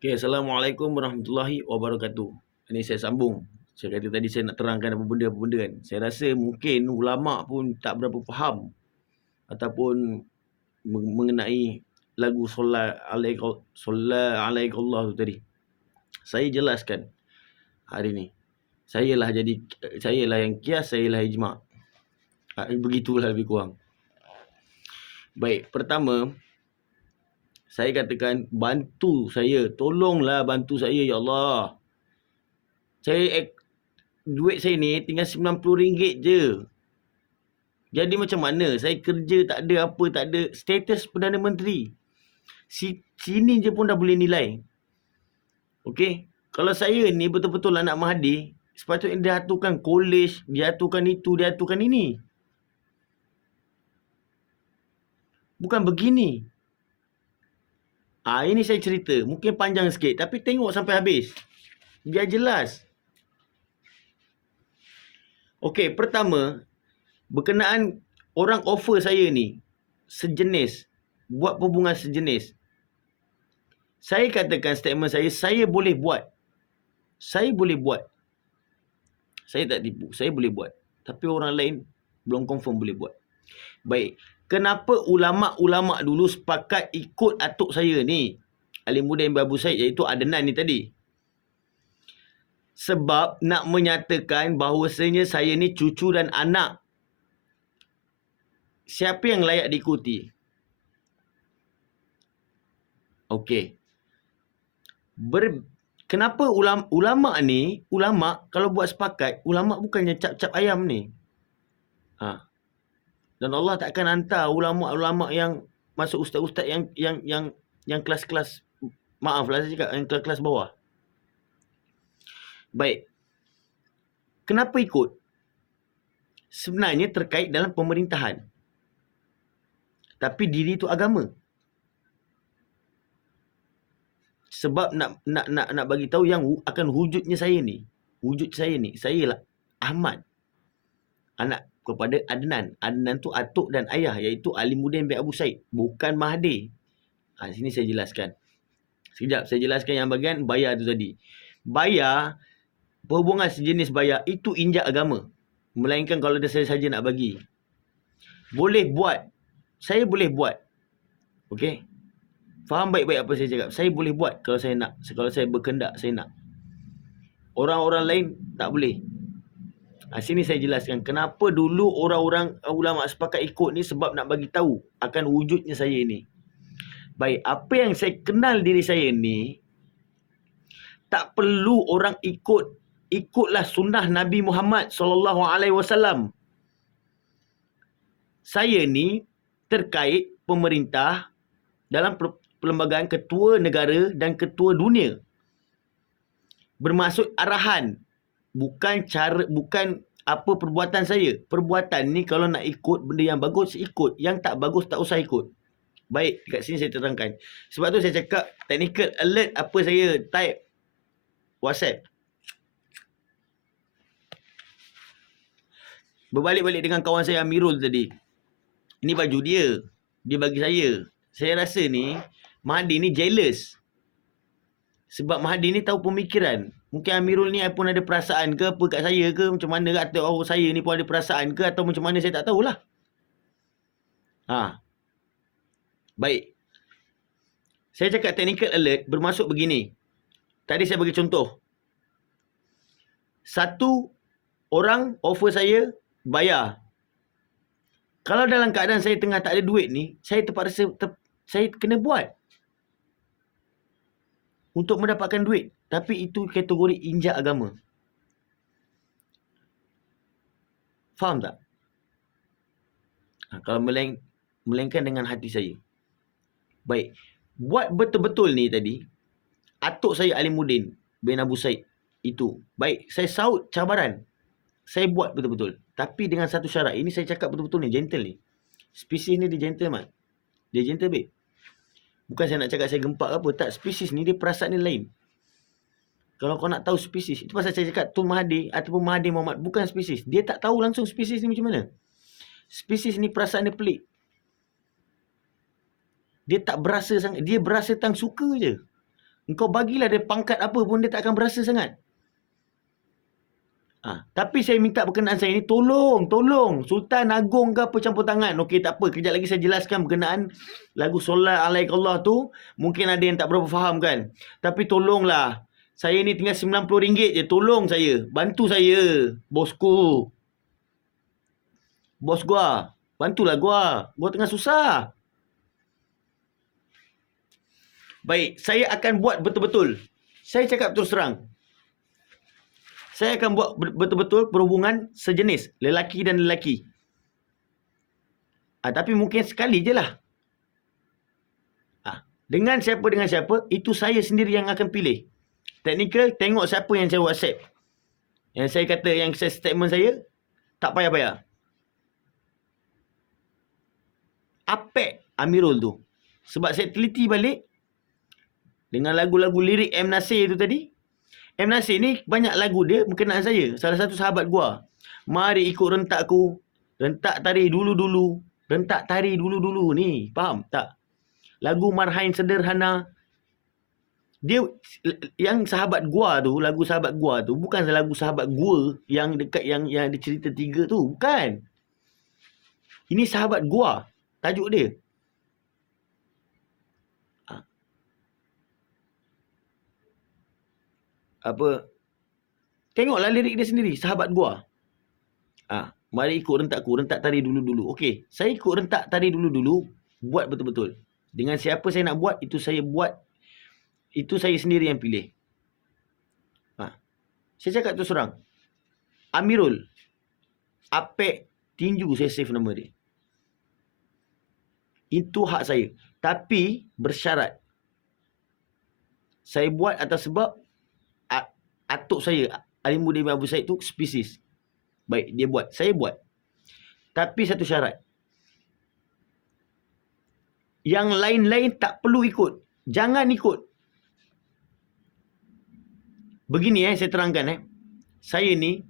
Okay, Assalamualaikum warahmatullahi wabarakatuh. Ini saya sambung. Saya kata tadi saya nak terangkan apa benda kan. Saya rasa mungkin ulama pun tak berapa faham ataupun mengenai lagu Solla alaikallah tu tadi. Saya jelaskan hari ni. Sayalah yang kias, sayalah ijma'. Begitulah lebih kurang. Baik, pertama saya katakan bantu saya, tolonglah bantu saya ya Allah. Duit saya ni tinggal RM90 je. Jadi macam mana? Saya kerja tak ada apa, tak ada status Perdana Menteri. Sini je pun dah boleh nilai. Okey? Kalau saya ni betul-betul anak Mahathir, sepatutnya dia aturkan kolej, dia aturkan itu, dia aturkan ini. Bukan begini. Ini saya cerita. Mungkin panjang sikit. Tapi tengok sampai habis. Biar jelas. Okey, pertama, berkenaan orang offer saya ni sejenis, buat hubungan sejenis. Saya katakan statement saya boleh buat. Saya boleh buat. Saya tak tipu, saya boleh buat. Tapi orang lain belum confirm boleh buat. Baik, kenapa ulama-ulama dulu sepakat ikut atuk saya ni, Alimuddin bin Abu Said, iaitu Adnan ni tadi? Sebab nak menyatakan bahawasanya saya ni cucu dan anak. Siapa yang layak diikuti? Okey. Kenapa ulama ni, kalau buat sepakat, ulama bukannya cap-cap ayam ni. Dan Allah tak akan hantar ulama-ulama yang masuk ustaz-ustaz yang kelas-kelas, maaflah saya cakap, yang kelas-kelas bawah. Baik. Kenapa ikut? Sebenarnya terkait dalam pemerintahan. Tapi diri itu agama. Sebab nak bagi tahu yang akan wujudnya saya ni. Wujud saya ni, saya lah Ahmad, anak kepada Adnan. Adnan tu atuk dan ayah, iaitu Alimuddin bin Abu Said, bukan Mahathir. Sini saya jelaskan. Sekejap saya jelaskan yang bahagian bayar tu tadi. Bayar, perhubungan sejenis bayar itu injak agama. Melainkan kalau saya saja nak bagi. Boleh buat. Saya boleh buat. Okey. Faham baik-baik apa saya cakap. Saya boleh buat kalau saya nak. Kalau saya berkendak, saya nak. Orang-orang lain tak boleh. Sini saya jelaskan kenapa dulu orang-orang ulama sepakat ikut ni, sebab nak bagi tahu akan wujudnya saya ni. Baik, apa yang saya kenal diri saya ni, tak perlu orang ikutlah sunnah Nabi Muhammad SAW. Saya ni terkait pemerintah dalam perlembagaan ketua negara dan ketua dunia. Bermaksud arahan, bukan apa perbuatan saya. Perbuatan ni kalau nak ikut benda yang bagus, ikut. Yang tak bagus tak usah ikut. Baik, dekat sini saya terangkan. Sebab tu saya cakap technical alert apa saya type WhatsApp. Berbalik-balik dengan kawan saya Amirul tadi. Ini baju dia. Dia bagi saya. Saya rasa ni Mahathir ni jealous. Sebab Mahathir ni tahu pemikiran. Mungkin Amirul ni pun ada perasaan ke apa kat saya ke, macam mana ke, atau saya ni pun ada perasaan ke, atau macam mana saya tak tahulah. Baik. Saya cakap technical alert bermaksud begini. Tadi saya bagi contoh. Satu orang offer saya bayar. Kalau dalam keadaan saya tengah tak ada duit ni, saya saya kena buat untuk mendapatkan duit. Tapi itu kategori injak agama. Faham tak? Kalau melainkan dengan hati saya. Baik. Buat betul-betul ni tadi, atuk saya Alimuddin bin Abu Said itu. Baik, saya saut cabaran. Saya buat betul-betul. Tapi dengan satu syarat. Ini saya cakap betul-betul ni, gentle ni. Spesies ni dia gentleman. Dia gentle babe. Bukan saya nak cakap saya gempak apa. Tak, spesies ni dia perasaan dia lain. Kalau kau nak tahu spesies, itu pasal saya cakap Tun Mahathir ataupun Mahathir Mohamad bukan spesies. Dia tak tahu langsung spesies ni macam mana. Spesies ni perasaan dia pelik. Dia tak berasa sangat. Dia berasa tang suka je. Engkau bagilah dia pangkat apa pun, dia tak akan berasa sangat. Tapi saya minta berkenaan saya ni, tolong Sultan Agong ke apa campur tangan. Okey, tak apa, kejap lagi saya jelaskan berkenaan lagu Solat Alaikallah tu. Mungkin ada yang tak berapa faham kan. Tapi tolonglah, saya ni tinggal RM90 je, tolong saya, bantu saya, bosku. Bos gua, bantulah gua tengah susah. Baik, saya akan buat betul-betul. Saya cakap terus terang, saya akan buat betul-betul perhubungan sejenis, lelaki dan lelaki. Tapi mungkin sekali je lah. Dengan siapa, itu saya sendiri yang akan pilih. Teknikal, tengok siapa yang saya WhatsApp. Yang saya kata, yang saya statement saya, tak payah-payah. Apek Amirul tu. Sebab saya teliti balik, dengan lagu-lagu lirik M. Nasir tu tadi. M. Nasir ni banyak lagu dia berkenaan saya. Salah satu sahabat gua. Mari ikut rentakku. Rentak tari dulu-dulu. Rentak tari dulu-dulu ni. Faham tak? Lagu Marhain Sederhana. Dia yang sahabat gua tu, lagu sahabat gua tu bukan lagu sahabat gua yang dekat yang ada cerita 3 tu. Bukan. Ini sahabat gua. Tajuk dia. Tengoklah lirik dia sendiri, sahabat gua. Mari ikut rentakku, rentak tari dulu-dulu. Okey, saya ikut rentak tari dulu-dulu, buat betul-betul. Dengan siapa saya nak buat, itu saya buat. Itu saya sendiri yang pilih. Saya cakap tu seorang. Amirul. Apek tinju saya save nama dia. Itu hak saya. Tapi bersyarat. Saya buat atas sebab atuk saya, Alimuddin bin Abu Said tu spesies. Baik, dia buat. Saya buat. Tapi satu syarat. Yang lain-lain tak perlu ikut. Jangan ikut. Begini saya terangkan. Saya ni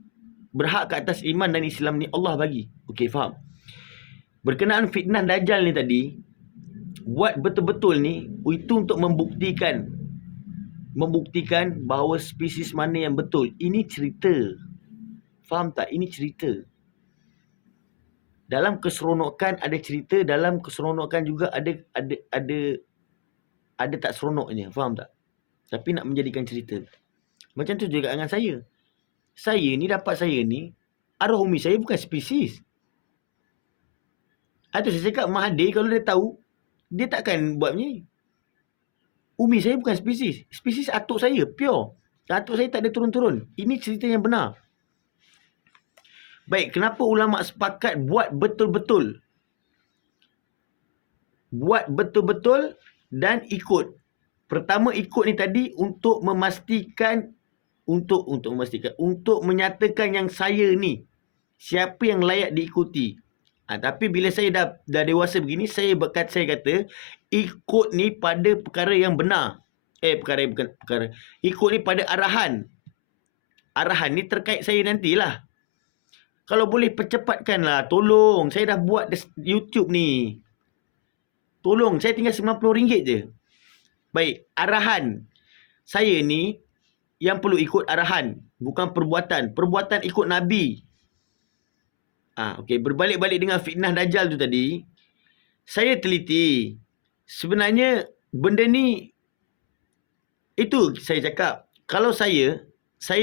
berhak ke atas iman dan Islam ni Allah bagi. Okey, faham? Berkenaan fitnah Dajjal ni tadi, buat betul-betul ni, itu untuk membuktikan bahawa spesies mana yang betul. Ini cerita. Faham tak? Ini cerita. Dalam keseronokan ada cerita, dalam keseronokan juga ada tak seronoknya. Faham tak? Tapi nak menjadikan cerita. Macam tu juga dengan saya. Saya ni arwah umi saya bukan spesies. Itu saya cakap, Mahathir kalau dia tahu, dia takkan buat macam ni. Umi saya bukan spesies. Spesies atuk saya, pure. Atuk saya tak ada turun-turun. Ini cerita yang benar. Baik, kenapa ulama sepakat buat betul-betul? Buat betul-betul dan ikut. Pertama ikut ni tadi untuk memastikan, untuk menyatakan yang saya ni, siapa yang layak diikuti. Tapi bila saya dah dewasa begini, saya kata, ikut ni pada perkara yang benar. Perkara. Ikut ni pada arahan. Arahan ni terkait saya nantilah. Kalau boleh percepatkanlah, tolong. Saya dah buat YouTube ni. Tolong, saya tinggal RM90 je. Baik, arahan. Saya ni yang perlu ikut arahan, bukan perbuatan. Perbuatan ikut Nabi. Okey, berbalik-balik dengan fitnah Dajjal tu tadi, saya teliti. Sebenarnya benda ni, itu saya cakap, kalau saya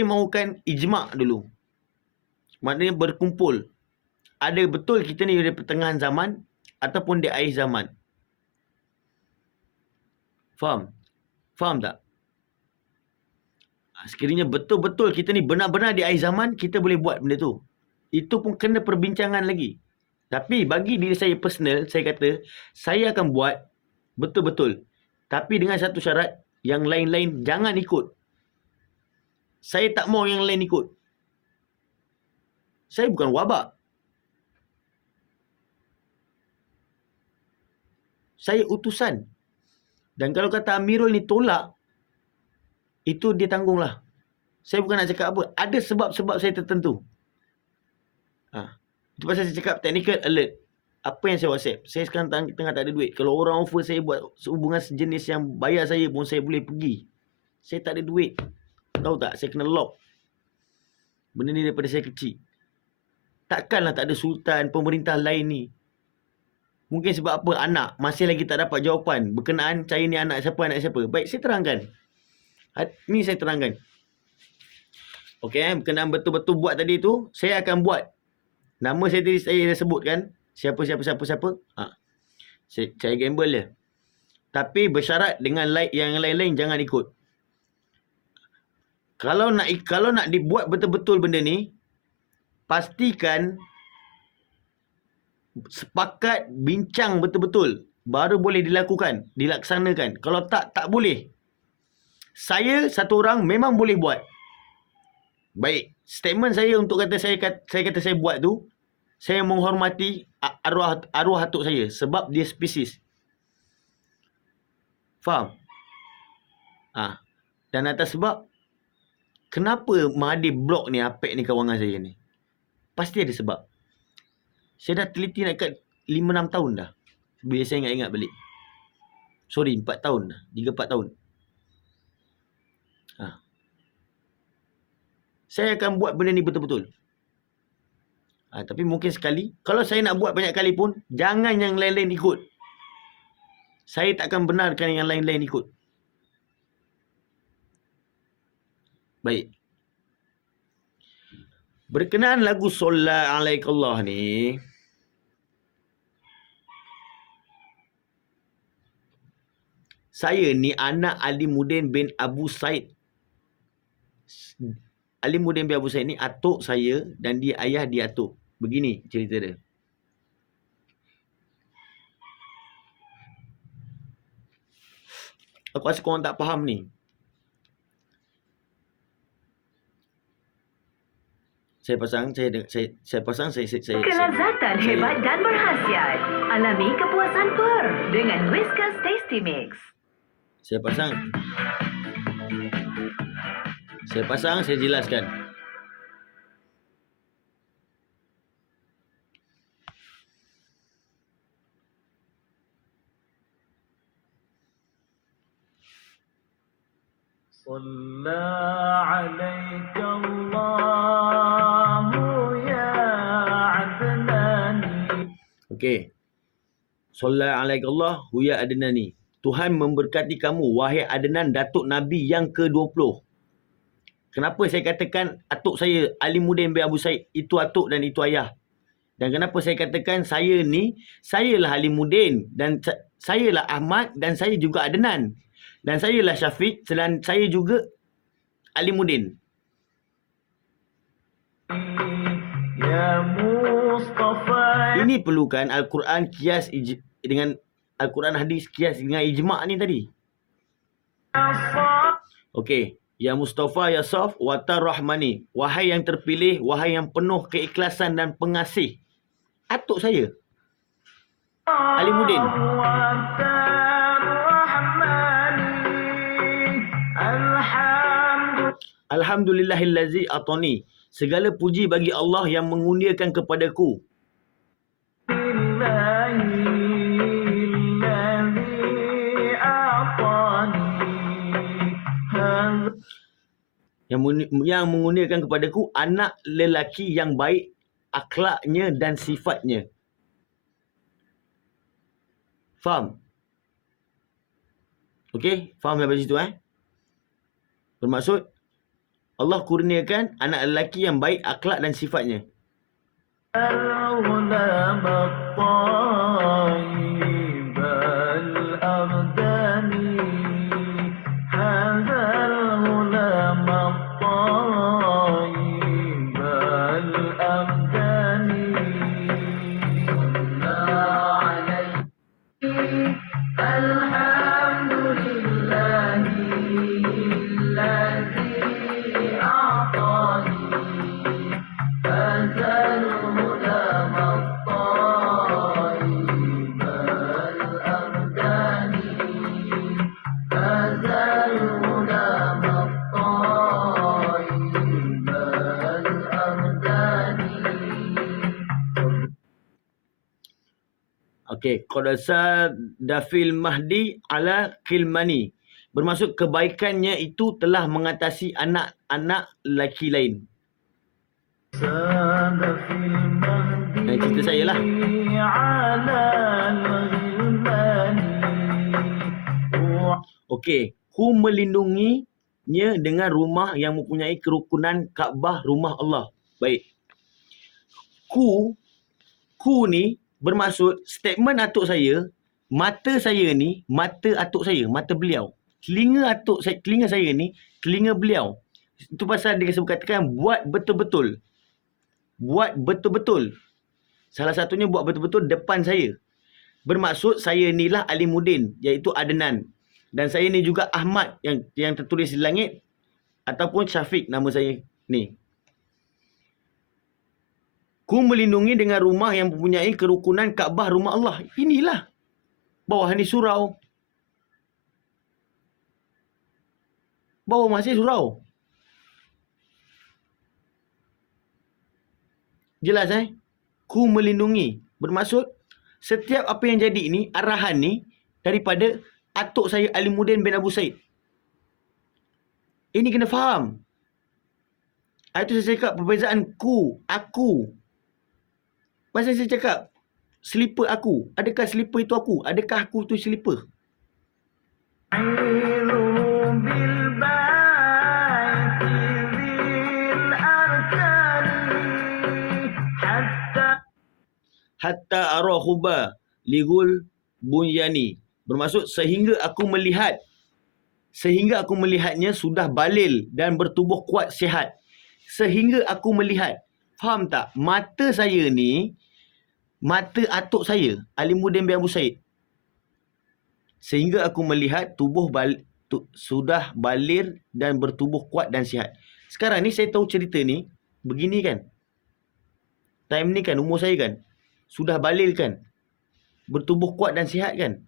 mahukan ijma' dulu. Maknanya berkumpul. Ada betul kita ni di pertengahan zaman ataupun di akhir zaman. Faham? Faham tak? Sekiranya betul-betul kita ni benar-benar di akhir zaman, kita boleh buat benda tu. Itu pun kena perbincangan lagi. Tapi bagi diri saya personal, saya kata, saya akan buat betul-betul. Tapi dengan satu syarat, yang lain-lain jangan ikut. Saya tak mau yang lain ikut. Saya bukan wabak. Saya utusan. Dan kalau kata Amirul ni tolak, itu dia tanggungllah. Saya bukan nak cakap apa. Ada sebab-sebab saya tertentu. Itu pasal saya cakap technical alert. Apa yang saya WhatsApp? Saya sekarang tengah tak ada duit. Kalau orang offer saya buat hubungan sejenis yang bayar saya pun, saya boleh pergi. Saya tak ada duit. Tahu tak? Saya kena lock. Benda ni daripada saya kecil. Takkanlah tak ada sultan, pemerintah lain ni. Mungkin sebab apa anak masih lagi tak dapat jawapan berkenaan saya ni anak siapa, anak siapa. Baik, saya terangkan. Ni saya terangkan. Okey, berkenaan betul-betul buat tadi tu, saya akan buat. Nama saya tadi saya dah sebutkan. Siapa. Saya gamble dia. Tapi bersyarat dengan yang lain-lain jangan ikut. Kalau nak dibuat betul-betul benda ni, pastikan sepakat bincang betul-betul baru boleh dilaksanakan. Kalau tak boleh. Saya satu orang memang boleh buat. Baik, statement saya untuk kata saya buat tu, saya menghormati arwah atuk saya sebab dia spesies. Faham? Dan atas sebab kenapa Mahathir blok ni Apek ni kawangan saya ni? Pasti ada sebab. Saya dah teliti nak kat 5-6 tahun dah. Bila saya ingat-ingat balik. Sorry, 4 tahun dah. 3-4 tahun. Saya akan buat benda ni betul-betul. Tapi mungkin sekali. Kalau saya nak buat banyak kali pun, jangan yang lain-lain ikut. Saya tak akan benarkan yang lain-lain ikut. Baik. Berkenaan lagu Solat Alaikallah ni, saya ni anak Alimuddin bin Abu Said. Alimuddin bin Abu Said ni atuk saya dan dia ayah dia atuk. Begini cerita dia. Aku rasa korang tak faham ni. Saya pasang. Kelazatan hebat dan berkhasiat. Alami kepuasan per dengan Whiskas Tasty Mix. Saya pasang, saya jelaskan. Salla alaika Allahu ya Adnani. Okey. Salla alaika Allah ya Adnani. Tuhan memberkati kamu wahai Adnan, datuk Nabi yang ke-20. Kenapa saya katakan atuk saya Alimuddin bin Abu Said itu atuk dan itu ayah? Dan kenapa saya katakan saya ni, sayalah Alimuddin dan sayalah Ahmad dan saya juga Adnan. Dan sayalah Syafiq dan saya juga Alimuddin. Ya Mustafa. Ini perlukan Al-Quran kias dengan Al-Quran hadis kias dengan ijma' ni tadi. Okey. Ya Mustafa ya Saf watar rahmani. Wahai yang terpilih, wahai yang penuh keikhlasan dan pengasih. Atuk saya Alimuddin. Alhamdulillahillazi atani. Segala puji bagi Allah yang mengurniakan kepadaku. Yang mengurniakan kepadaku anak lelaki yang baik akhlaknya dan sifatnya. Faham? Okey, faham sampai situ Bermaksud Allah kurniakan anak lelaki yang baik akhlak dan sifatnya. Okey, qadasa dafil mahdi ala kilmani. Bermaksud kebaikannya itu telah mengatasi anak-anak lelaki lain. ساد في المهدي cerita saya lah. على الغلمان Okey, Ku melindunginya dengan rumah yang mempunyai kerukunan Kaabah rumah Allah. Baik. Ku ni bermaksud statement atuk saya, mata saya ni, mata atuk saya, mata beliau. Telinga saya ni, telinga beliau. Itu pasal dia katakan buat betul-betul. Buat betul-betul. Salah satunya buat betul-betul depan saya. Bermaksud saya inilah Alimuddin, iaitu Adnan. Dan saya ni juga Ahmad yang tertulis di langit. Ataupun Syafiq nama saya ni. Ku melindungi dengan rumah yang mempunyai kerukunan Kaabah rumah Allah. Inilah. Bawah ni surau. Bawah masih surau. Jelas Ku melindungi. Bermaksud setiap apa yang jadi ni, arahan ni daripada atuk saya Alimuddin bin Abu Said. Ini kena faham. Itu saya cakap perbezaan aku. Pasal saya cakap slipper aku. Adakah slipper itu aku? Adakah aku tu slipper? Hatta arahuba ligul bunyani. Bermaksud sehingga aku melihatnya sudah balil dan bertubuh kuat sihat. Sehingga aku melihat. Faham tak? Mata saya ni, mata atuk saya, Alimuddin bin Abu Said. Sehingga aku melihat sudah balir dan bertubuh kuat dan sihat. Sekarang ni saya tahu cerita ni, begini kan. Time ni kan, umur saya kan. Sudah balir kan. Bertubuh kuat dan sihat kan.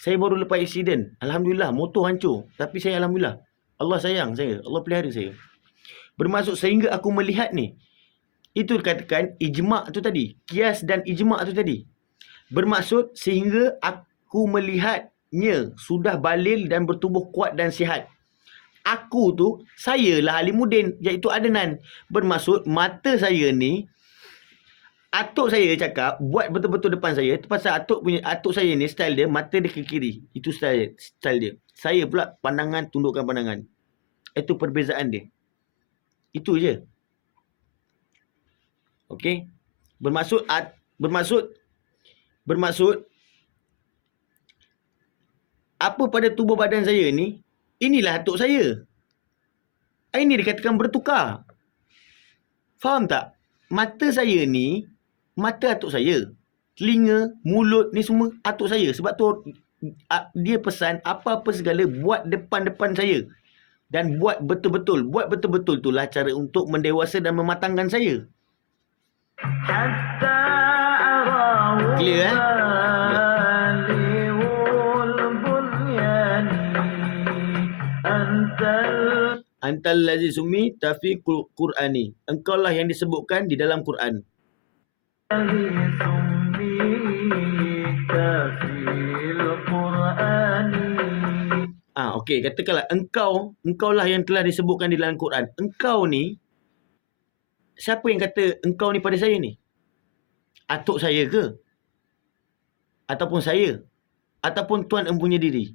Saya baru lepas aksiden. Alhamdulillah, motor hancur. Tapi saya Alhamdulillah. Allah sayang saya. Allah pelihara saya. Bermaksud sehingga aku melihat ni. Itu dikatakan ijma' tu tadi. Kias dan ijma' tu tadi. Bermaksud sehingga aku melihatnya sudah balil dan bertubuh kuat dan sihat. Aku tu, sayalah Alimuddin, iaitu Adnan. Bermaksud mata saya ni, atuk saya cakap buat betul-betul depan saya. Itu pasal atuk saya ni style dia, mata dia ke kiri. Itu style dia. Saya pula pandangan, tundukkan pandangan. Itu perbezaan dia. Itu je. Okey. Bermaksud apa pada tubuh badan saya ni, inilah atuk saya. Ini dikatakan bertukar. Faham tak? Mata saya ni, mata atuk saya. Telinga, mulut ni semua atuk saya. Sebab tu dia pesan apa-apa segala buat depan-depan saya. Dan buat betul-betul. Buat betul-betul itulah cara untuk mendewasa dan mematangkan saya. Clear Antal lazi sumi tafi Qur'ani. Engkau lah yang disebutkan di dalam Quran. Okey, katakanlah engkau lah yang telah disebutkan di dalam Quran. Engkau ni, siapa yang kata engkau ni pada saya ni? Atuk saya ke? Ataupun saya? Ataupun Tuan empunya diri?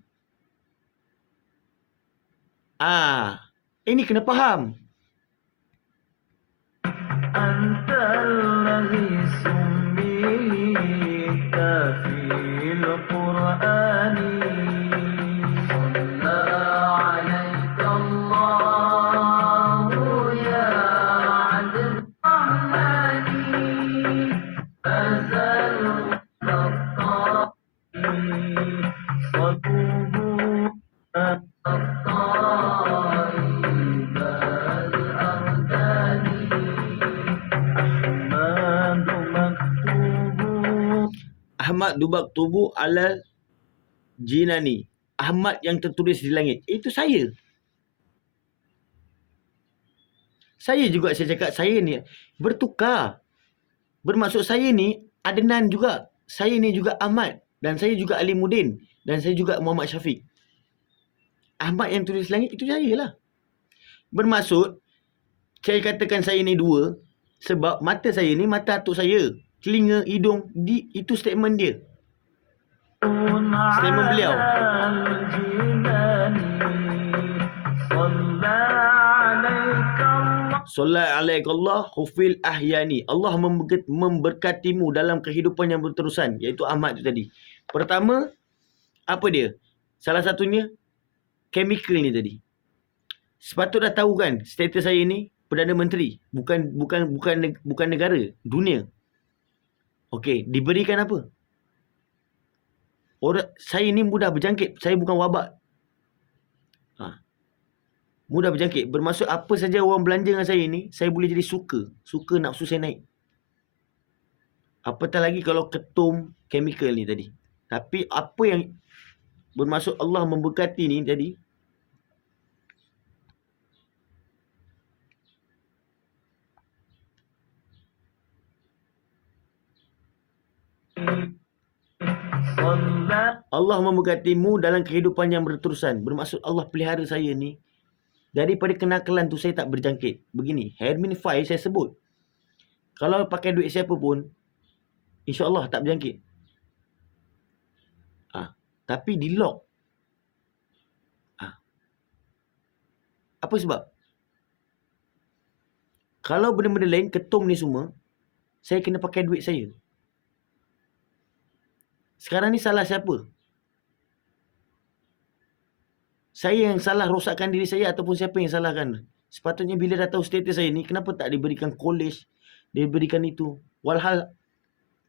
Ini kena faham. Ahmad dubak tubuh ala jinani. Ahmad yang tertulis di langit. Itu saya. Saya juga, saya cakap saya ni bertukar. Bermaksud saya ni Adnan juga. Saya ni juga Ahmad. Dan saya juga Alimuddin. Dan saya juga Muhammad Syafiq. Ahmad yang tulis langit itu saya lah. Bermaksud, saya katakan saya ni dua, sebab mata saya ni mata atuk saya. Telinga, hidung, itu statement dia. Statement beliau. Sallallahu alaihi Allah hufil ahyani. Allah memberkatimu dalam kehidupan yang berterusan. Iaitu Ahmad tu tadi. Pertama, apa dia? Salah satunya, chemical ni tadi. Sepatut dah tahu kan, status saya ni Perdana Menteri. Bukan negara, dunia. Okey, diberikan apa? Saya ni mudah berjangkit. Saya bukan wabak. Mudah berjangkit. Bermaksud apa saja orang belanja dengan saya ni, saya boleh jadi suka. Suka nafsu saya naik. Apatah lagi kalau ketum chemical ni tadi. Tapi apa yang bermaksud Allah memberkati ni tadi, Allah memberkatimu dalam kehidupan yang berterusan. Bermaksud Allah pelihara saya ni. Daripada kenakalan tu saya tak berjangkit. Begini, Hermin 5 saya sebut. Kalau pakai duit siapa pun, insya-Allah tak berjangkit. Tapi di lock. Apa sebab? Kalau benda-benda lain, ketum ni semua, saya kena pakai duit saya. Sekarang ni salah siapa? Saya yang salah rosakkan diri saya ataupun siapa yang salahkan? Sepatutnya bila dah tahu status saya ni, kenapa tak diberikan college, diberikan itu? Walhal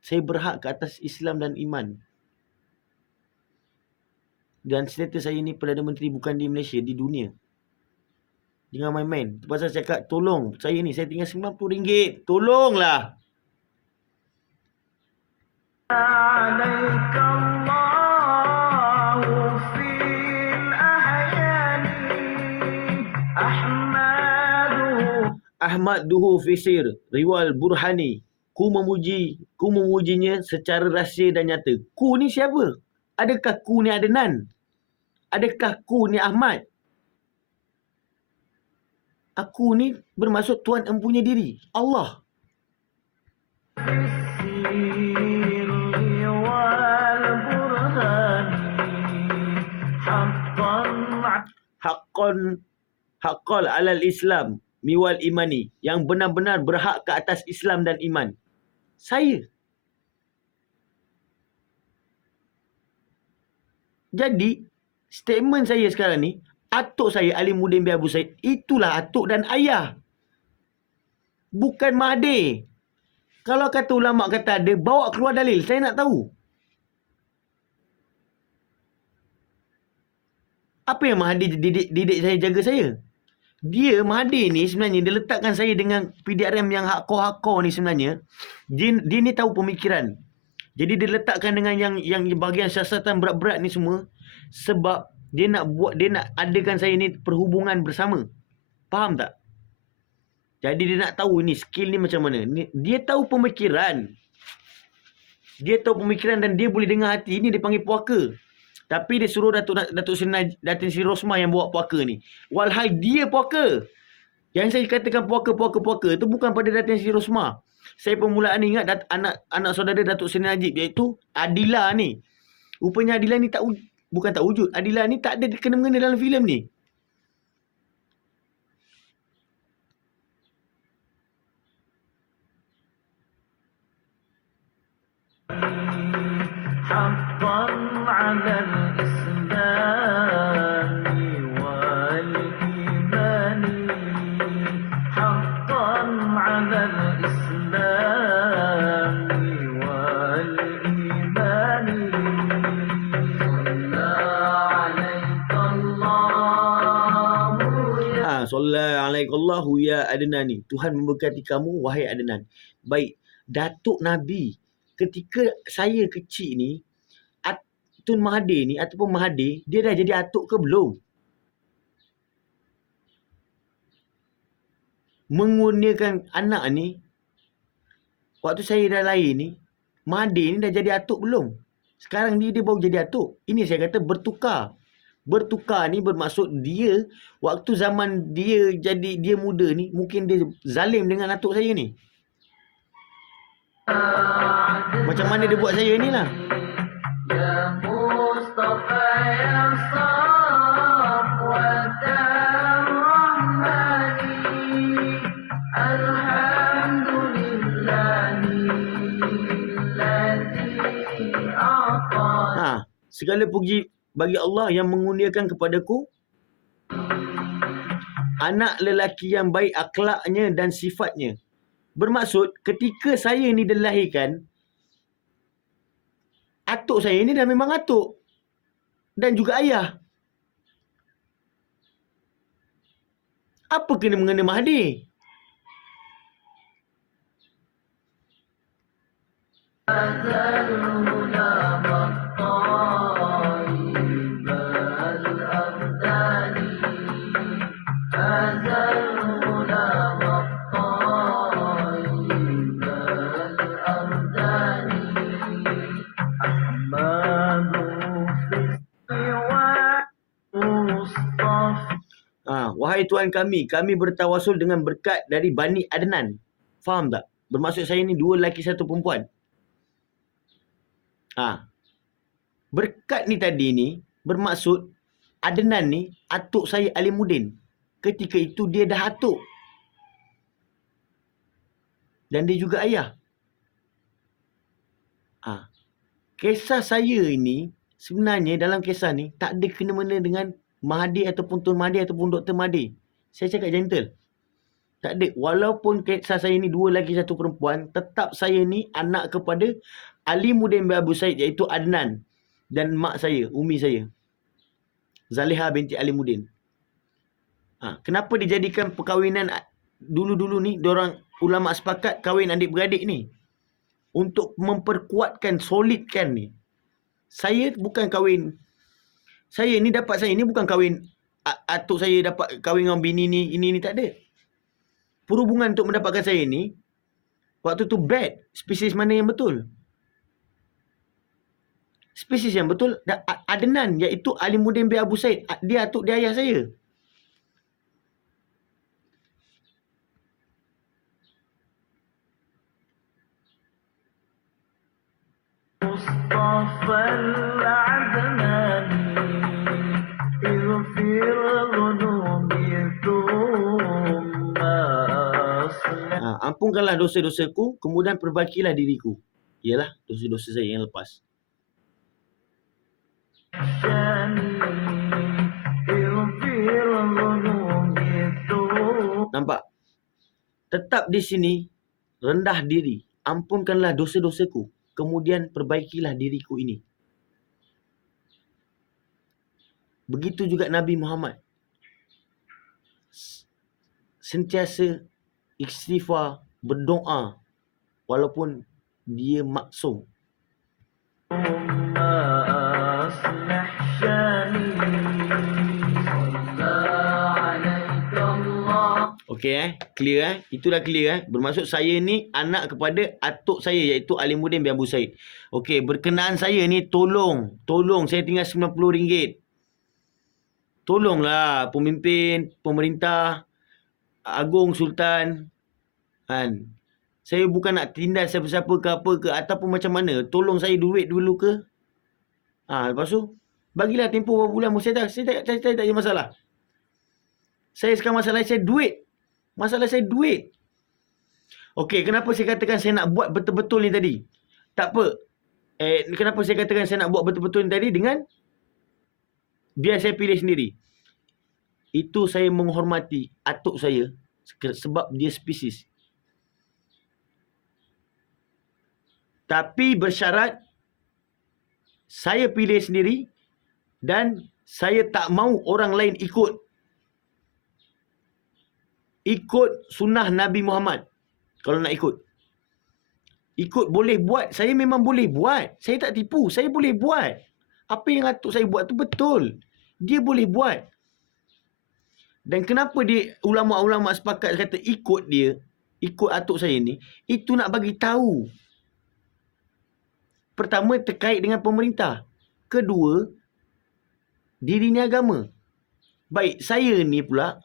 saya berhak ke atas Islam dan iman. Dan status saya ni Perdana Menteri bukan di Malaysia, di dunia. Jangan main-main. Tu pasal saya cakap, tolong. Saya ni, saya tinggal RM90. Tolonglah. Ahmad Duhu Fisir Riwal Burhani. Ku memujinya secara rahsia dan nyata. Ku ni siapa? Adakah ku ni Adnan? Adakah ku ni Ahmad? Aku ni bermaksud Tuhan empunya diri, Allah. Haqqan alal Islam miwal imani, yang benar-benar berhak ke atas Islam dan iman. Saya. Jadi, statement saya sekarang ni, atuk saya Alimuddin bin Abu Said, itulah atuk dan ayah. Bukan Mahathir. Kalau kata ulama kata ada, bawa keluar dalil. Saya nak tahu. Apa yang Mahathir didik saya, jaga saya? Dia, Mahathir ni sebenarnya, dia letakkan saya dengan PDRM yang hardcore ni sebenarnya. Dia ni tahu pemikiran. Jadi dia letakkan dengan yang bahagian siasatan berat-berat ni semua. Sebab dia nak adakan saya ni perhubungan bersama. Faham tak? Jadi dia nak tahu ni skill ni macam mana. Dia tahu pemikiran. Dia tahu pemikiran dan dia boleh dengar hati. Ini dia panggil puaka. Tapi dia suruh Datuk Seri Rosmah yang bawa puaka ni. Walhal dia puaka. Yang saya katakan puaka itu bukan pada Datuk Seri Rosmah. Saya permulaan ni ingat anak saudara Datuk Seri Najib, iaitu Adila ni. Rupanya Adila ni bukan tak wujud. Adila ni tak ada kena-mengena dalam filem ni. Haqqan 'alal Islami wal imani. Haqqan 'alal Islami wal imani. Sallallahu alaihi Allah ya Adnan. Tuhan memberkati kamu wahai Adnan. Baik, Datuk Nabi ketika saya kecil ni, Tun Mahathir ni ataupun Mahathir, dia dah jadi atuk ke belum? Mengurniakan anak ni, waktu saya dah lahir ni, Mahathir ni dah jadi atuk belum? Sekarang ni dia baru jadi atuk. Ini saya kata bertukar. Bertukar ni bermaksud dia waktu zaman dia muda ni mungkin dia zalim dengan atuk saya ni. Macam mana dia buat saya ni lah. يا مصطفى يا صفوة الرحمن الحمد لله الذي أعطاني. Segala puji bagi Allah yang mengurniakan kepadaku anak lelaki yang baik akhlaknya dan sifatnya. Bermaksud ketika saya ni dilahirkan, atuk saya ni dah memang atuk dan juga ayah. Apa kena mengena Mahdi? Wahai Tuhan kami bertawasul dengan berkat dari Bani Adnan. Faham tak? Bermaksud saya ni 2 lelaki 1 perempuan. Berkat ni tadi ni bermaksud Adnan ni atuk saya Alimuddin. Ketika itu dia dah atuk. Dan dia juga ayah. Kisah saya ini sebenarnya dalam kisah ni tak ada kena-mena dengan Mahdi ataupun Tun Mahdi ataupun Dr. Mahdi. Saya cakap gentle. Tak ada. Walaupun kisah saya ni 2 lelaki 1 perempuan, tetap saya ni anak kepada Alimuddin bin Abu Said, iaitu Adnan, dan mak saya, umi saya, Zaliha binti Alimuddin. Kenapa dijadikan perkahwinan dulu-dulu ni, diorang ulama sepakat kahwin adik-beradik ni untuk memperkuatkan, solidkan ni. Saya bukan kahwin, saya ni dapat saya ni bukan kahwin atuk saya dapat kahwin dengan bini ni, ini tak ada. Perhubungan untuk mendapatkan saya ni, waktu tu bad. Spesies mana yang betul? Spesies yang betul Adnan, iaitu Alimuddin bin Abu Said. Dia atuk dia ayah saya. مصطفى العدناني اغفر ذنوبي ثم أصلح. Ampunkanlah dosa-dosaku, kemudian perbaikilah diriku. Ialah dosa-dosa saya yang lepas. Nampak? Tetap di sini rendah diri. Ampunkanlah dosa-dosaku, kemudian perbaikilah diriku ini. Begitu juga Nabi Muhammad. Sentiasa istighfar, berdoa walaupun dia maksum. Okey clear Itu dah clear Bermaksud saya ni anak kepada atuk saya, iaitu Alimuddin bin Abu Said. Okey, berkenaan saya ni tolong saya tinggal RM90. Tolonglah pemimpin, pemerintah, agung, sultan. Saya bukan nak tindas siapa-siapa ke apa ke ataupun macam mana. Tolong saya duit dulu ke. Lepas tu bagilah tempoh berapa bulan. Saya tak ada masalah. Saya sekarang masalah saya duit. Masalah saya duit. Okey, kenapa saya katakan saya nak buat betul-betul ni tadi? Tak apa. Kenapa saya katakan saya nak buat betul-betul ni tadi dengan biar saya pilih sendiri. Itu saya menghormati atuk saya sebab dia spesies. Tapi bersyarat saya pilih sendiri dan saya tak mahu orang lain ikut sunnah Nabi Muhammad. Kalau nak ikut boleh buat. Saya memang boleh buat. Saya tak tipu. Saya boleh buat. Apa yang atuk saya buat tu betul. Dia boleh buat. Dan kenapa dia ulama-ulama sepakat kata ikut dia, ikut atuk saya ni, itu nak bagi tahu. Pertama, terkait dengan pemerintah. Kedua, Diri ni agama. Baik, saya ni pula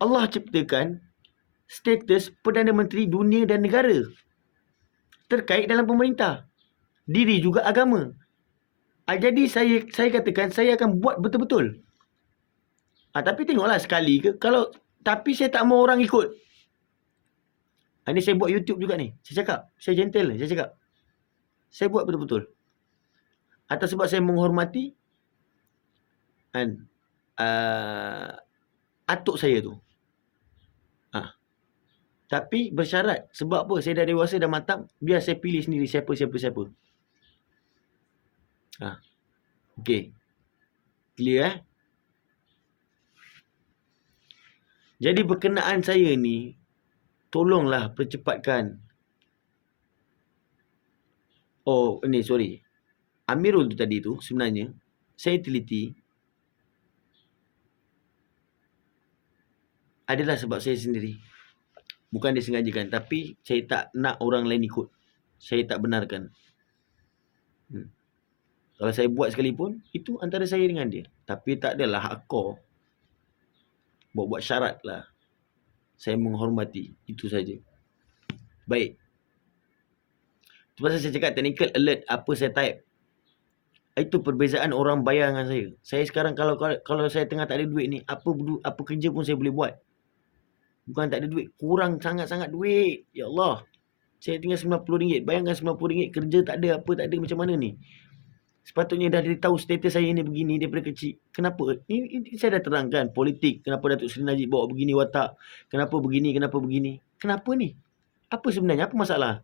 Allah ciptakan status Perdana Menteri dunia dan negara terkait dalam pemerintah. Diri juga agama. Jadi saya katakan saya akan buat betul-betul. Tapi tengoklah sekali ke. Tapi saya tak mau orang ikut. Ini saya buat YouTube juga ni. Saya cakap. Saya gentle. Saya cakap. Saya buat betul-betul. Atas sebab saya menghormati atuk saya tu. Tapi bersyarat. Sebab apa? Saya dah dewasa, dah matang. Biar saya pilih sendiri siapa. Okey. Clear Jadi berkenaan saya ni, tolonglah percepatkan. Sorry. Amirul tu tadi tu sebenarnya saya teliti adalah sebab saya sendiri. Bukan disengajakan, tapi saya tak nak orang lain ikut. Saya tak benarkan. Kalau saya buat sekalipun, itu antara saya dengan dia. Tapi tak adalah hardcore. Buat syarat lah. Saya menghormati. Itu saja. Baik. Itu pasal saya cakap technical alert apa saya type. Itu perbezaan orang bayar dengan saya. Saya sekarang kalau saya tengah tak ada duit ni, apa kerja pun saya boleh buat. Bukan tak ada duit. Kurang sangat-sangat duit. Ya Allah. Saya tinggal RM90. Bayangkan RM90 kerja tak ada, apa tak ada, macam mana ni? Sepatutnya dah dia tahu status saya ni begini daripada kecil. Kenapa? Ini saya dah terangkan. Politik. Kenapa Datuk Seri Najib bawa begini watak. Kenapa begini. Kenapa ni? Apa sebenarnya? Apa masalah?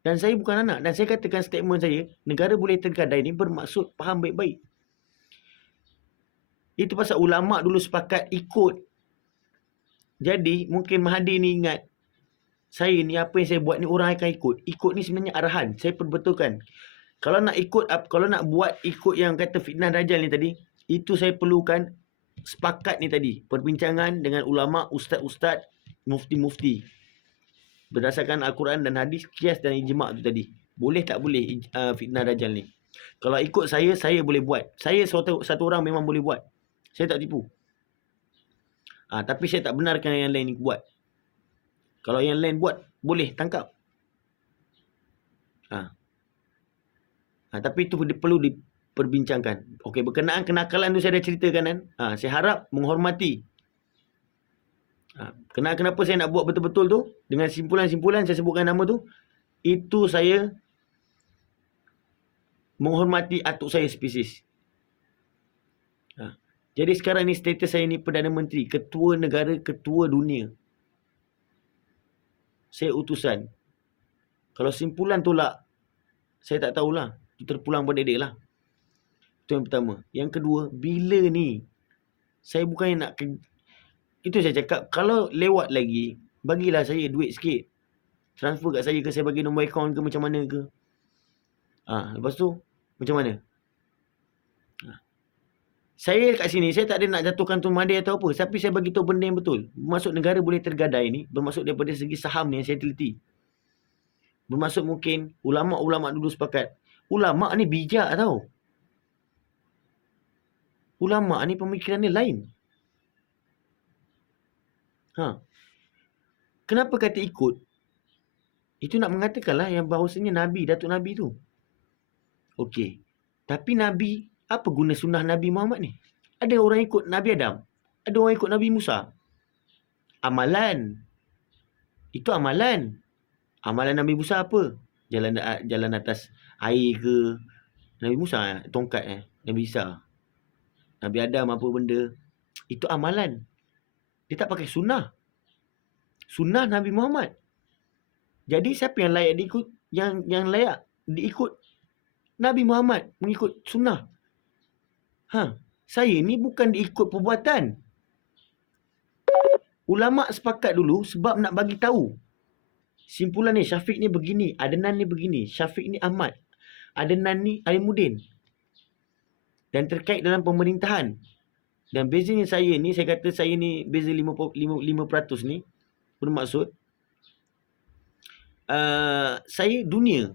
Dan saya bukan anak. Dan saya katakan statement saya, negara boleh tergadai ni bermaksud faham baik-baik. Itu pasal ulama' dulu sepakat ikut. Jadi mungkin Mahathir ni ingat, saya ni apa yang saya buat ni orang akan ikut. Ikut ni sebenarnya arahan. Saya perbetulkan. Kalau nak buat ikut yang kata fitnah Dajjal ni tadi, itu saya perlukan sepakat ni tadi. Perbincangan dengan ulama', ustaz-ustaz, mufti-mufti. Berdasarkan Al-Quran dan hadis, qiyas dan ijma' tu tadi. Boleh tak boleh fitnah Dajjal ni? Kalau ikut saya boleh buat. Saya satu orang memang boleh buat. Saya tak tipu. Tapi saya tak benarkan yang lain ni buat. Kalau yang lain buat, boleh tangkap. Tapi itu perlu diperbincangkan. Okey, berkenaan kenakalan tu saya dah ceritakan kan. Saya harap menghormati. Kenapa saya nak buat betul-betul tu, dengan simpulan-simpulan saya sebutkan nama tu, itu saya menghormati atuk saya spesies. Jadi sekarang ni status saya ni Perdana Menteri, Ketua Negara, Ketua Dunia. Saya utusan. Kalau simpulan tolak, saya tak tahulah. Itu terpulang pada dia lah. Itu yang pertama. Yang kedua, bila ni, saya bukannya nak... Itu saya cakap, kalau lewat lagi, bagilah saya duit sikit. Transfer kat saya ke, saya bagi nombor akaun ke, macam mana ke. Lepas tu, macam mana? Saya kat sini, saya tak ada nak jatuhkan Tun Mahathir atau apa. Tapi saya bagi tahu benda yang betul. Bermaksud negara boleh tergadai ni, bermaksud daripada segi saham ni yang saya teliti. Bermaksud mungkin ulama' dulu sepakat. Ulama' ni bijak tau. Ulama' ni pemikiran dia lain. Kenapa kata ikut? Itu nak mengatakanlah yang bahawasanya Nabi, Datuk Nabi tu. Okey. Tapi Nabi, apa guna sunnah Nabi Muhammad ni? Ada orang ikut Nabi Adam. Ada orang ikut Nabi Musa. Amalan. Itu amalan. Amalan Nabi Musa apa? Jalan atas air ke? Nabi Musa tongkat Nabi Isa. Nabi Adam apa benda? Itu amalan. Dia tak pakai sunnah. Sunnah Nabi Muhammad. Jadi siapa yang layak diikut? Yang layak diikut Nabi Muhammad, mengikut sunnah. Saya ni bukan diikut perbuatan. Ulama' sepakat dulu sebab nak bagi tahu. Simpulan ni, Syafiq ni begini, Adnan ni begini, Syafiq ni Ahmad, Adnan ni Alimuddin. Dan terkait dalam pemerintahan. Dan bezanya saya ni, saya kata saya ni beza 5% ni, bermaksud saya dunia.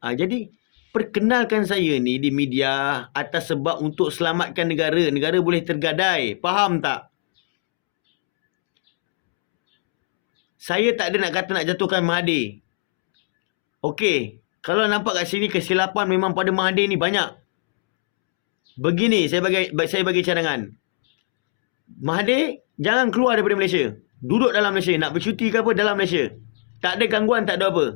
Jadi perkenalkan saya ni di media atas sebab untuk selamatkan negara. Negara boleh tergadai. Faham tak? Saya tak ada nak kata nak jatuhkan Mahathir. Okey. Kalau nampak kat sini kesilapan memang pada Mahathir ni banyak. Begini, saya bagi cadangan. Mahathir jangan keluar daripada Malaysia. Duduk dalam Malaysia. Nak bercuti ke apa dalam Malaysia. Tak ada gangguan, tak ada apa.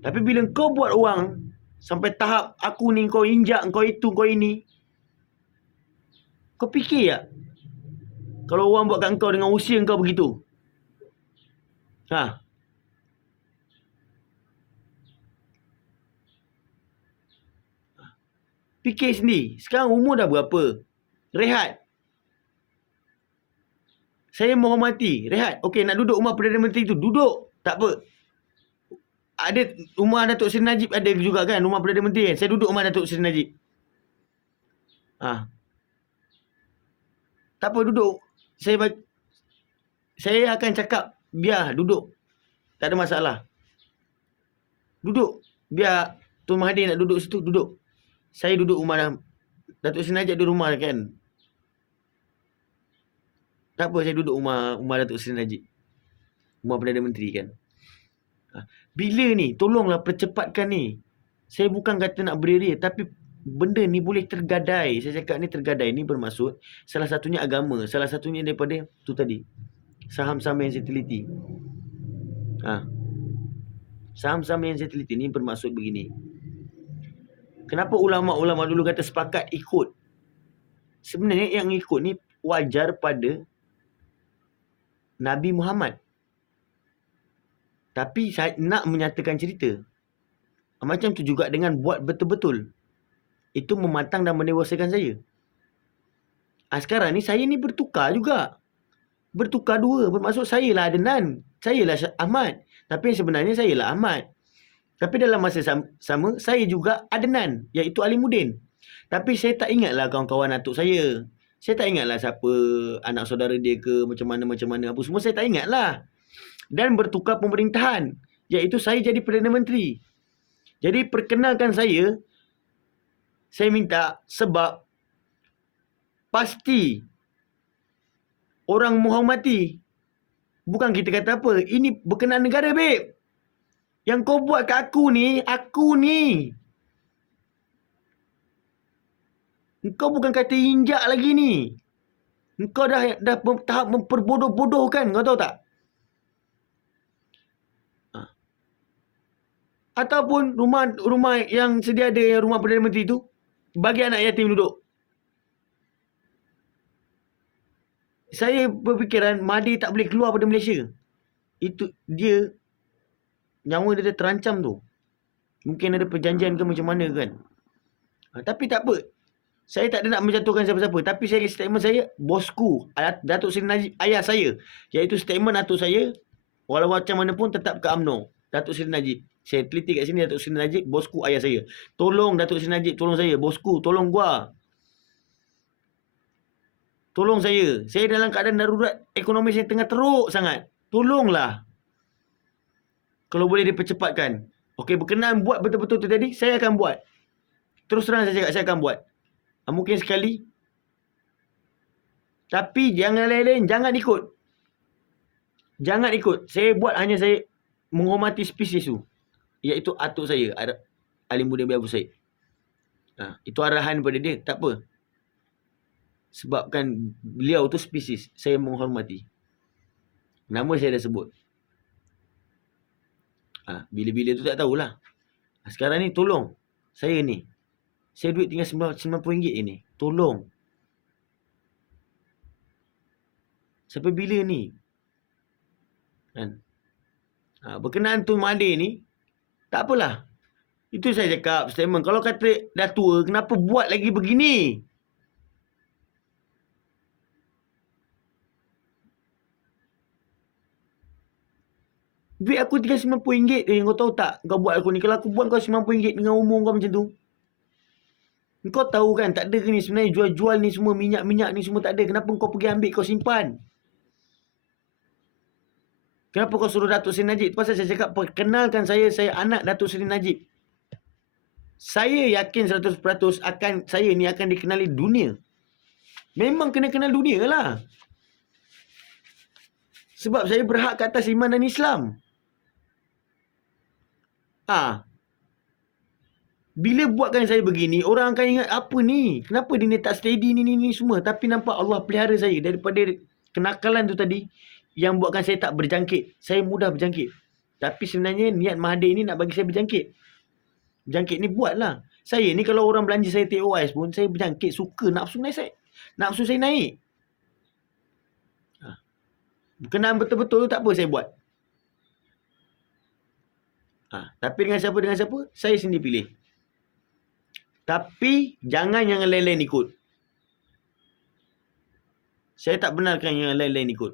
Tapi bila kau buat orang sampai tahap aku ni kau injak, kau itu, kau ini. Kau fikir tak? Kalau orang buat kat kau dengan usia kau begitu. Fikir sendiri. Sekarang umur dah berapa? Rehat. Saya menghormati. Rehat. Okey, nak duduk rumah Perdana Menteri tu. Duduk. Tak apa. Ada rumah Datuk Seri Najib ada juga kan. Rumah Perdana Menteri kan. Saya duduk rumah Datuk Seri Najib. Tak apa, duduk. Saya akan cakap, biar duduk. Tak ada masalah. Duduk. Biar Tun Mahathir nak duduk situ, duduk. Saya duduk rumah Datuk Seri Najib ada rumah kan. Tak apa, saya duduk rumah Datuk Seri Najib. Rumah Perdana Menteri kan. Bila ni, tolonglah percepatkan ni. Saya bukan kata nak beri-ria, tapi benda ni boleh tergadai. Saya cakap ni tergadai. Ni bermaksud salah satunya agama. Salah satunya daripada tu tadi. Saham-saham yang saya teliti. Saham-saham yang saya teliti ni bermaksud begini. Kenapa ulama-ulama dulu kata sepakat ikut? Sebenarnya yang ikut ni wajar pada Nabi Muhammad. Tapi saya nak menyatakan cerita. Macam tu juga dengan buat betul-betul. Itu mematang dan mendewasakan saya. Sekarang ni saya ni bertukar juga. Bertukar dua. Bermaksud saya lah Adnan. Saya lah Ahmad. Tapi sebenarnya saya lah Ahmad. Tapi dalam masa sama, saya juga Adnan. Iaitu Alimuddin. Tapi saya tak ingatlah kawan-kawan atuk saya. Saya tak ingatlah siapa anak saudara dia ke macam mana apa semua. Saya tak ingatlah. Dan bertukar pemerintahan. Iaitu saya jadi Perdana Menteri. Jadi perkenalkan saya minta sebab pasti orang menghormati. Bukan kita kata apa. Ini berkenaan negara, babe. Yang kau buat kat aku ni. Engkau bukan kata injak lagi ni. Engkau dah tahap memperbodoh-bodohkan. Kau tahu tak? Ataupun rumah yang sedia ada, yang rumah Perdana Menteri tu, bagi anak yatim duduk. Saya berfikiran Mahathir tak boleh keluar pada Malaysia. Itu dia, nyawa dia terancam tu. Mungkin ada perjanjian ke macam mana kan. Tapi tak apa. Saya tak ada nak menjatuhkan siapa-siapa. Tapi statement saya, bosku, Datuk Seri Najib, ayah saya. Iaitu statement atuk saya, walau macam mana pun tetap ke UMNO. Datuk Seri Najib. Saya teliti kat sini Datuk Seri Najib, bosku, ayah saya. Tolong Datuk Seri Najib, tolong saya. Bosku, tolong gua. Tolong saya. Saya dalam keadaan darurat ekonomi saya tengah teruk sangat. Tolonglah. Kalau boleh dipercepatkan. Okey, berkenaan buat betul-betul tu tadi, saya akan buat. Terus terang saya cakap, saya akan buat. Mungkin sekali. Tapi jangan lain-lain, jangan ikut. Jangan ikut. Saya buat hanya saya menghormati spesies tu. Iaitu atuk saya, Alimuddin bin Abu Said. Itu arahan daripada dia. Tak apa. Sebabkan beliau tu spesies. Saya menghormati. Nama saya dah sebut. Bila-bila tu tak tahulah. Sekarang ni tolong. Saya ni. Saya duit tinggal RM90 ni. Tolong. Sampai bila ni? Kan? Berkenaan Tun Mahathir ni, tak apalah. Itu saya cakap statement. Kalau kata dah tua, kenapa buat lagi begini? Duit aku tinggal RM90 kau tahu tak? Kau buat aku ni. Kalau aku buat kau RM90 dengan umur kau macam tu. Kau tahu kan tak ada ke ni sebenarnya jual-jual ni semua, minyak-minyak ni semua tak ada. Kenapa kau pergi ambil kau simpan? Kenapa kau suruh Datuk Seri Najib? Pasal saya cakap, perkenalkan saya anak Datuk Seri Najib. Saya yakin 100% saya ni akan dikenali dunia. Memang kena kenal dunia lah. Sebab saya berhak ke atas iman dan Islam. Bila buatkan saya begini, orang akan ingat, apa ni? Kenapa dia ni tak steady ni semua? Tapi nampak Allah pelihara saya daripada kenakalan tu tadi, yang buatkan saya tak berjangkit. Saya mudah berjangkit. Tapi sebenarnya niat Mahathir ni nak bagi saya berjangkit. Berjangkit ni buatlah. Saya ni kalau orang belanja saya TOIS pun, saya berjangkit, suka, nafsu saya naik. Berkenaan betul-betul tak apa saya buat. Tapi dengan siapa, saya sendiri pilih. Tapi jangan yang lain-lain ikut. Saya tak benarkan yang lain-lain ikut.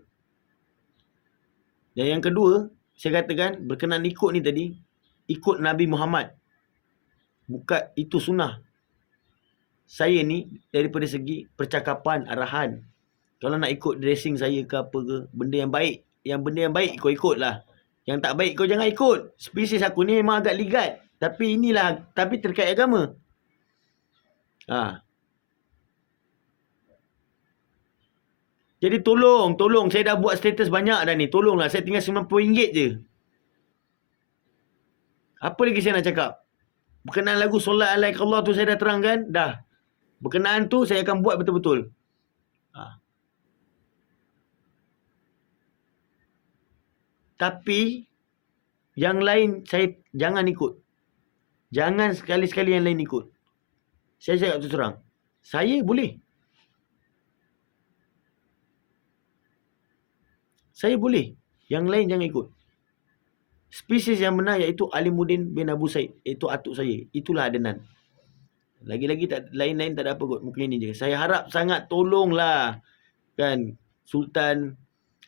Dan yang kedua, saya katakan berkenaan ikut ni tadi, ikut Nabi Muhammad. Bukan itu sunnah. Saya ni daripada segi percakapan, arahan. Kalau nak ikut dressing saya ke apa ke, benda yang baik. Yang benda yang baik kau ikutlah. Yang tak baik kau jangan ikut. Spesies aku ni memang agak ligat. Tapi terkait agama. Jadi tolong. Saya dah buat status banyak dah ni. Tolonglah, saya tinggal RM90 je. Apa lagi saya nak cakap? Berkenaan lagu Solat Alaik Allah tu saya dah terangkan. Dah. Berkenaan tu saya akan buat betul-betul. Tapi yang lain saya jangan ikut. Jangan sekali-sekali yang lain ikut. Saya cakap terus terang. Saya boleh. Saya boleh. Yang lain jangan ikut. Spesies yang benar iaitu Alimuddin bin Abu Said. Itu atuk saya. Itulah Adnan. Lagi-lagi lain-lain tak ada apa kot. Mungkin ini je. Saya harap sangat tolonglah. Kan. Sultan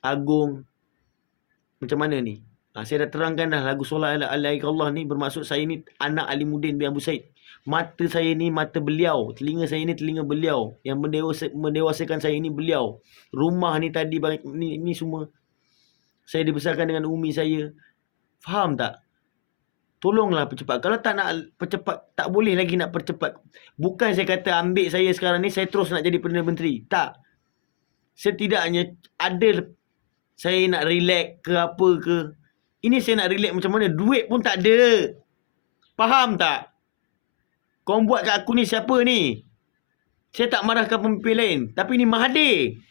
Agung. Macam mana ni? Saya dah terangkan dah lagu Solat Alaik Allah ni. Bermaksud saya ni anak Alimuddin bin Abu Said. Mata saya ni mata beliau. Telinga saya ni telinga beliau. Yang mendewasakan saya ni beliau. Rumah ni tadi ni semua. Saya dibesarkan dengan umi saya. Faham tak? Tolonglah percepat. Kalau tak nak percepat, tak boleh lagi nak percepat. Bukan saya kata ambil saya sekarang ni, saya terus nak jadi Perdana Menteri. Tak. Setidaknya ada saya nak relax ke apa ke. Ini saya nak relax macam mana? Duit pun tak ada. Faham tak? Kau buat kat aku ni siapa ni? Saya tak marahkan pemimpin lain. Tapi ni Mahathir.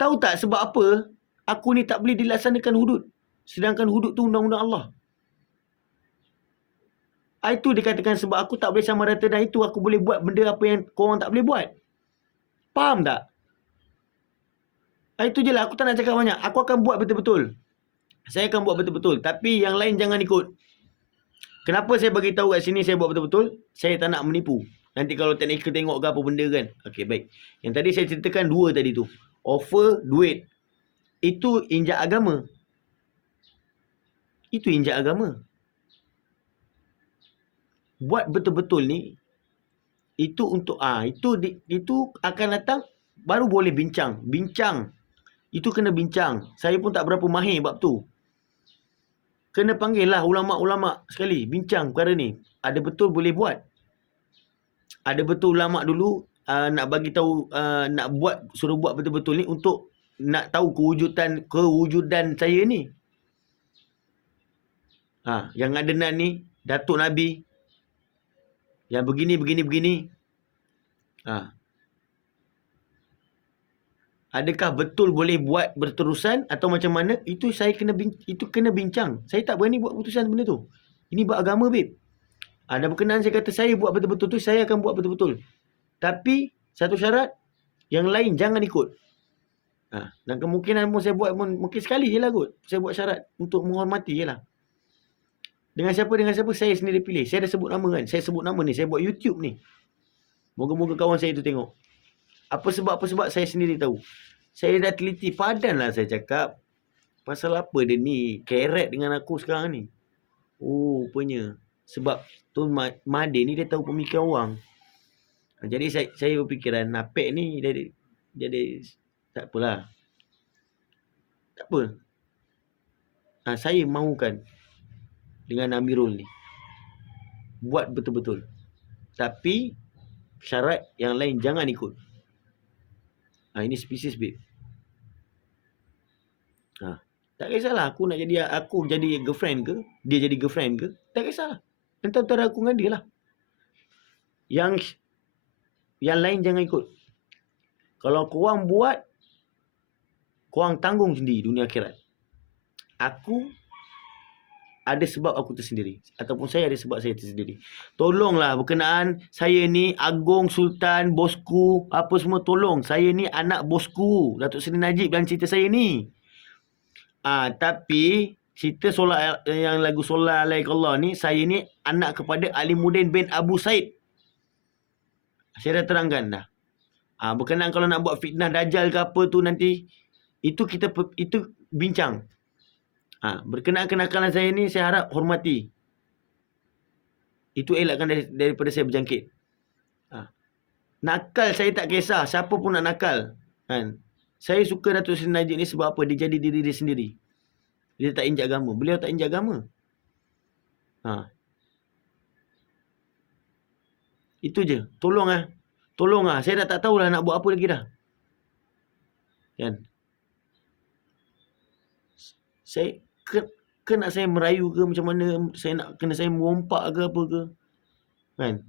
Tahu tak sebab apa aku ni tak boleh dilaksanakan hudud? Sedangkan hudud tu undang-undang Allah. Itu dikatakan sebab aku tak boleh sama rata dan itu aku boleh buat benda apa yang korang tak boleh buat. Faham tak? Itu je lah. Aku tak nak cakap banyak. Aku akan buat betul-betul. Saya akan buat betul-betul. Tapi yang lain jangan ikut. Kenapa saya bagi tahu kat sini saya buat betul-betul? Saya tak nak menipu. Nanti kalau teknikal tengok ke apa benda kan. Okey, baik. Yang tadi saya ceritakan dua tadi tu. Offer duit. Itu injak agama. Itu injak agama. Buat betul-betul ni itu untuk itu akan datang baru boleh bincang. Itu kena bincang. Saya pun tak berapa mahir bab tu. Kena panggil lah ulama-ulama sekali bincang perkara ni. Ada betul boleh buat. Ada betul ulama dulu nak bagi tahu nak buat suruh buat betul-betul ni untuk nak tahu kewujudan saya ni. Yang Adnan ni Datuk Nabi yang begini. Adakah betul boleh buat berterusan atau macam mana? Itu saya kena bincang. Saya tak berani buat keputusan benda tu. Ini buat agama, babe. Ada berkenaan saya kata saya buat betul-betul tu, saya akan buat betul-betul. Tapi satu syarat, yang lain jangan ikut. Dan kemungkinan pun saya buat mungkin sekali je lah kot. Saya buat syarat untuk menghormati je lah. Dengan siapa saya sendiri pilih. Saya dah sebut nama kan. Saya sebut nama ni. Saya buat YouTube ni. Moga-moga kawan saya tu tengok. Apa sebab saya sendiri tahu. Saya dah teliti. Padan lah saya cakap. Pasal apa dia ni keret dengan aku sekarang ni. Oh, rupanya. Sebab Tun Mahathir ni dia tahu pemikiran orang. Jadi saya berfikiran Napek ni jadi tak apalah. Tak apa. Saya mahukan dengan Amirul ni buat betul-betul. Tapi syarat yang lain jangan ikut. Ini spesies babe. Tak kisahlah aku jadi girlfriend ke, dia jadi girlfriend ke, tak kisahlah. Antara aku dengan dia lah. Yang lain jangan ikut. Kalau korang buat, korang tanggung sendiri dunia akhirat. Aku ada sebab aku tersendiri. Ataupun saya ada sebab saya tersendiri. Tolonglah berkenaan saya ni Agong, Sultan, bosku, apa semua tolong. Saya ni anak bosku, Datuk Seri Najib dalam cerita saya ni. Tapi cerita solat yang lagu Solat Alaikallah ni, saya ni anak kepada Alimuddin bin Abu Said. Saya dah terangkan dah. Berkenaan kalau nak buat fitnah Dajjal ke apa tu nanti, itu bincang. Berkenaan kenakalan saya ni, saya harap hormati. Itu elakkan daripada saya berjangkit. Nakal saya tak kisah, siapa pun nak nakal. Kan? Saya suka Datuk Seri Najib ni sebab apa? Dia jadi diri dia sendiri. Dia tak injak agama. Beliau tak injak agama. Itu je. Tolong lah. Saya dah tak tahulah nak buat apa lagi dah. Kan? Saya nak saya merayu ke macam mana? Kena saya merompak ke apa ke? Kan?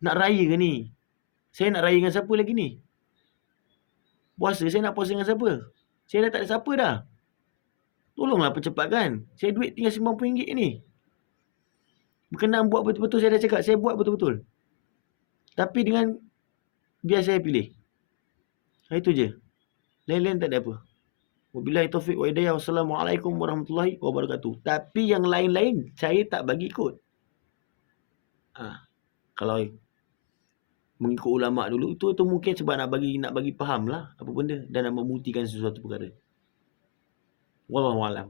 Nak raya ke ni? Saya nak raya dengan siapa lagi ni? Puasa, saya nak puasa dengan siapa? Saya dah tak ada siapa dah. Tolonglah percepatkan. Saya duit tinggal RM90 ni. Berkenaan buat betul-betul, saya dah cakap. Saya buat betul-betul. Tapi dengan biar saya pilih. Itu je. Lain-lain tak ada apa. Wabillahi taufiq wa hidayah. Wassalamualaikum warahmatullahi wabarakatuh. Tapi yang lain-lain, saya tak bagi ikut. Kalau mengikut ulama' dulu, itu mungkin sebab nak bagi faham lah apa benda dan nak membuktikan sesuatu perkara. Wallahualam.